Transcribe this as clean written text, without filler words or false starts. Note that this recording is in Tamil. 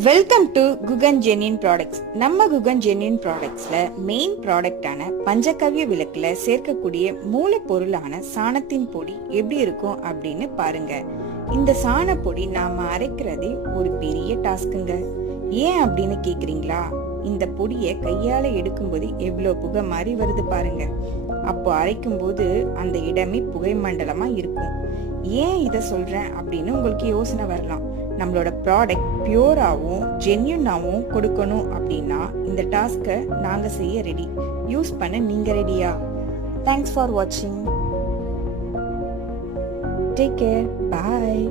Welcome to Guhan genuine products. நம்ம குகன் ஜென்யூன் ப்ராடக்ட்ஸ்ல மெயின் ப்ராடக்டான பஞ்சகவ்ய விளக்குல சேர்க்கக்கூடிய மூலப்பொருளான சாணத்தின் பொடி எப்படி இருக்கும் அப்படின்னு பாருங்க. இந்த சாண பொடி நாம அரைக்கிறதே ஒரு பெரிய டாஸ்க்குங்க. ஏன் அப்படின்னு கேக்குறீங்களா? இந்த பொடியை கையால எடுக்கும்போது எவ்வளவு புகை மாதிரி வருது பாருங்க. அப்போ அரைக்கும் போது அந்த இடமே புகை மண்டலமா இருக்கும். ஏன் இதை சொல்றேன் அப்படின்னு உங்களுக்கு யோசனை வரலாம். நம்மளோட ப்ராடக்ட் பியூராகவும் ஜென்யூனாகவும் கொடுக்கணும் அப்படின்னா இந்த டாஸ்கை நாங்கள் செய்ய ரெடி. யூஸ் பண்ண நீங்கள் ரெடியா? தேங்க்ஸ் ஃபார் வாட்சிங். Take care. பாய்.